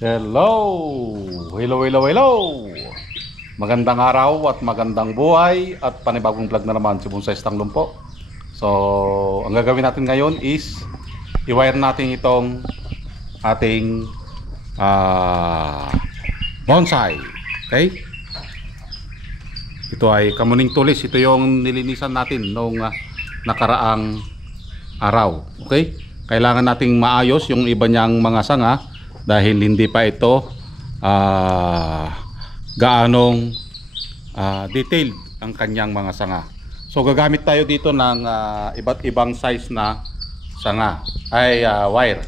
Hello! Hello, hello, hello! Magandang araw at magandang buhay at panibagong vlog na naman si Bonsai Tanglong po. So, ang gagawin natin ngayon is i-wire natin itong ating bonsai. Okay? Ito ay kamuning tulis. Ito yung nilinisan natin noong nakaraang araw. Okay? Kailangan nating maayos yung iba niyang mga sanga dahil hindi pa ito gaanong detailed ang kanyang mga sanga. So gagamit tayo dito ng iba't ibang size na sanga ay wire.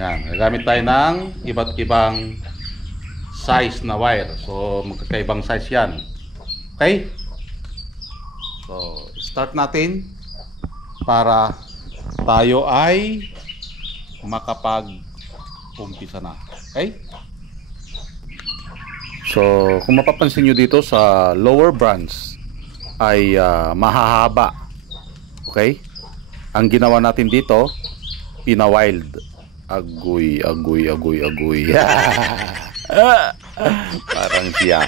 Yan, gagamit tayo ng iba't ibang size na wire. So magkakaibang size yan. Okay? So start natin para tayo ay makapag-umpisa na. Okay? So, kung mapapansin nyo dito sa lower branch ay mahahaba. Okay? Ang ginawa natin dito, pina-wild. Agoy, agoy, agoy, agoy. Parang siya.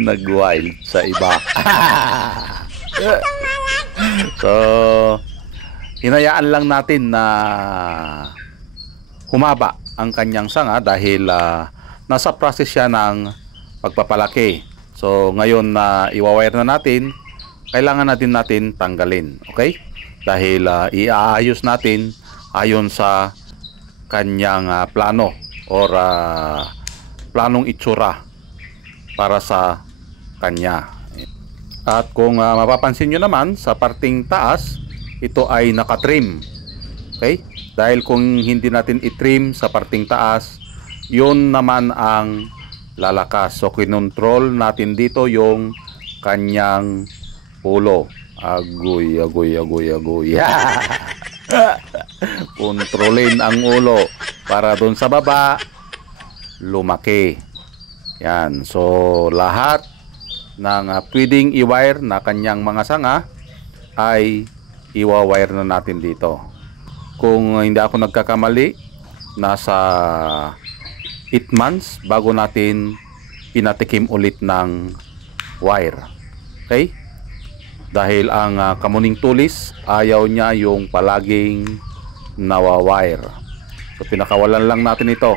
Nag-wild sa iba. So, hinayaan lang natin na humaba ang kanyang sanga dahil nasa process siya ng pagpapalaki. So ngayon na iwawire na natin, kailangan natin tanggalin. Okay? Dahil iaayos natin ayon sa kanyang plano or planong itsura para sa kanya. At kung mapapansin nyo naman sa parting taas, ito ay nakatrim. Okay? Dahil kung hindi natin itrim sa parting taas, yun naman ang lalakas. So kinontrol natin dito yung kanyang ulo. Agoy, agoy, agoy, agoy. Kontrolin ang ulo para doon sa baba lumaki. Yan. So lahat ng pwedeng i-wire na kanyang mga sanga ay iwa-wire na natin dito. Kung hindi ako nagkakamali, nasa 8 months bago natin pinatikim ulit ng wire. Okay? Dahil ang kamuning tulis, ayaw niya yung palaging nawa-wire. So pinakawalan lang natin ito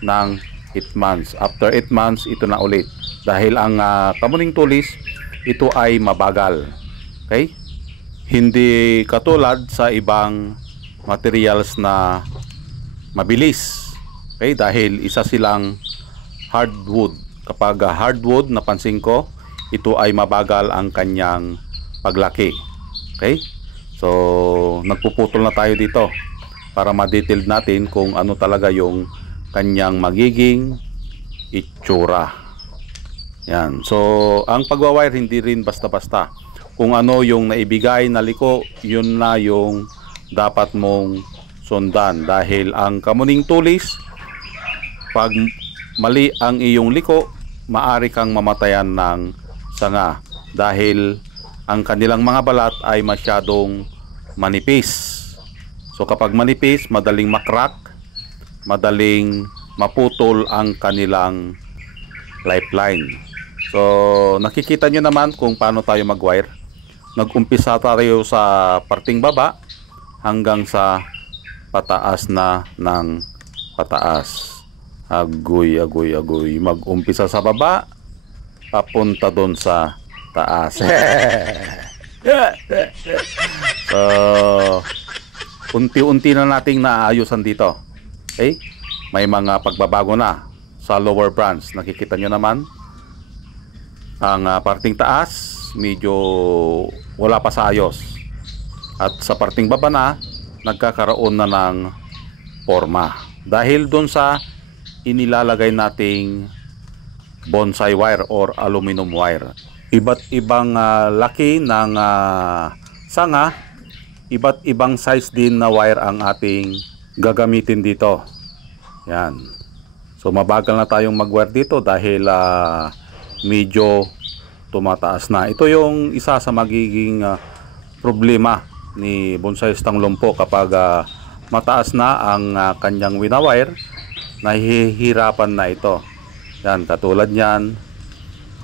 ng 8 months. After 8 months, ito na ulit. Dahil ang kamuning tulis, ito ay mabagal. Okay? Hindi katulad sa ibang materials na mabilis. Okay? Dahil isa silang hardwood. Kapag hardwood, napansin ko, ito ay mabagal ang kanyang paglaki. Okay? So, nagpuputol na tayo dito para ma-detailed natin kung ano talaga yung kanyang magiging itsura. Yan. So, ang pagwawire hindi rin basta-basta. Kung ano yung naibigay na liko, yun na yung dapat mong sundan. Dahil ang kamuning tulis, pag mali ang iyong liko, maari kang mamatayan ng sanga. Dahil ang kanilang mga balat ay masyadong manipis. So kapag manipis, madaling makrack, madaling maputol ang kanilang lifeline. So nakikita nyo naman kung paano tayo mag-wire. Nag-umpisa tayo sa parting baba hanggang sa pataas na ng pataas. Agoy, agoy, agoy. Mag-umpisa sa baba, papunta doon sa taas. So unti-unti na nating naayusan dito. Okay? May mga pagbabago na sa lower branch. Nakikita nyo naman ang parting taas medyo wala pa sa ayos, at sa parting baba na nagkakaroon na ng forma dahil doon sa inilalagay nating bonsai wire or aluminum wire. Iba't ibang laki ng sanga, iba't ibang size din na wire ang ating gagamitin dito. Yan. So mabagal na tayong mag-wire dito dahil medyo tumataas na. Ito yung isa sa magiging problema ni Bonsai Tanglong po kapag mataas na ang kanyang winawire, nahihirapan na ito. Yan, katulad niyan,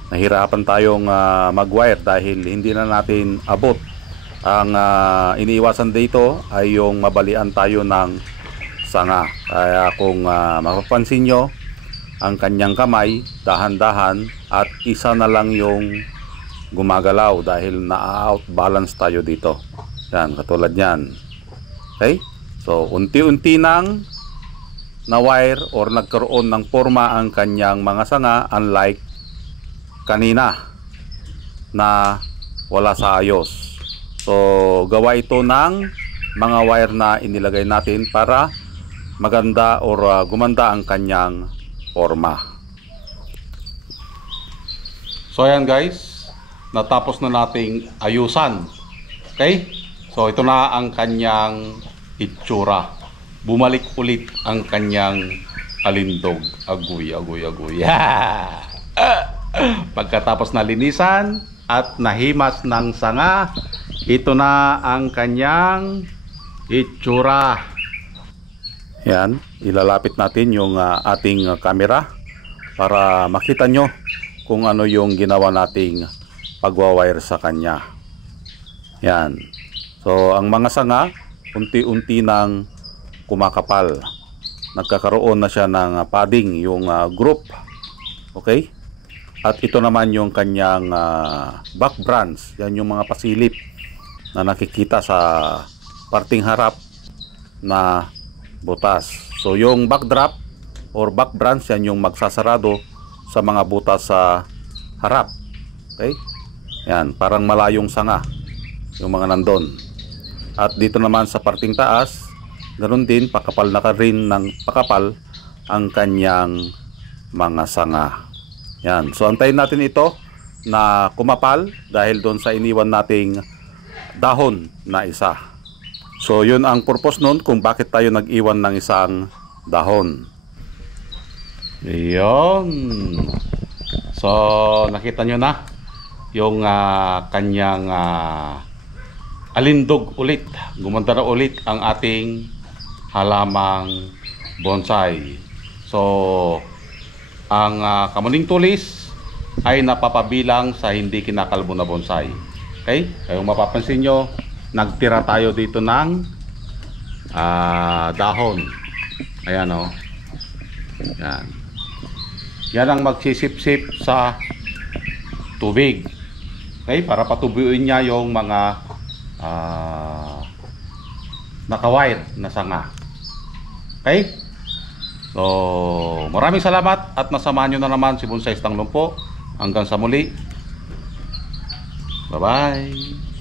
nahirapan tayong mag-wire dahil hindi na natin abot. Ang iniiwasan dito ay yung mabalian tayo ng sanga. Kaya kung mapapansin nyo, ang kanyang kamay dahan-dahan at isa na lang yung gumagalaw dahil na-out balance tayo dito. Yan, katulad niyan. Okay? So, unti-unti nang na-wire or nagkaroon ng forma ang kanyang mga sanga, unlike kanina na wala sa ayos. So, gawa ito ng mga wire na inilagay natin para maganda or gumanda ang kanyang forma. So, ayan guys, natapos na nating ayusan. Okay? So, ito na ang kanyang itsura. Bumalik ulit ang kanyang alindog. Agoy, agoy, agoy. Pagkatapos na linisan at nahimas ng sanga, ito na ang kanyang itsura. Yan, ilalapit natin yung ating camera para makita nyo kung ano yung ginawa nating pagwawire sa kanya. Yan. So, ang mga sanga, unti-unti nang kumakapal. Nagkakaroon na siya ng padding, yung group. Okay? At ito naman yung kanyang back branch. Yan yung mga pasilip na nakikita sa parting harap na butas. So yung back drop or back branch, yan yung magsasarado sa mga butas sa harap. Okay? Yan, parang malayong sanga yung mga nandun. At dito naman sa parting taas, ganoon din, pakapal na rin ng pakapal ang kanyang mga sanga. Yan. So, antayin natin ito na kumapal dahil doon sa iniwan nating dahon na isa. So, yun ang purpose nun kung bakit tayo nag-iwan ng isang dahon. Yun. So, nakita nyo na yung kanyang alindog ulit. Gumanda na ulit ang ating halamang bonsai. So, ang kamuning tulis ay napapabilang sa hindi kinakalbo na bonsai. Okay? Kayong mapapansin nyo, nagtira tayo dito ng dahon. Ayan o. Yan. Yan ang magsisip-sip sa tubig. Okay? Para patubuin niya yung mga naka-wire na sanga. Okay? So, maraming salamat at nasamahan nyo na naman si Bonsai Stang Lumpo. Hanggang sa muli. Bye-bye.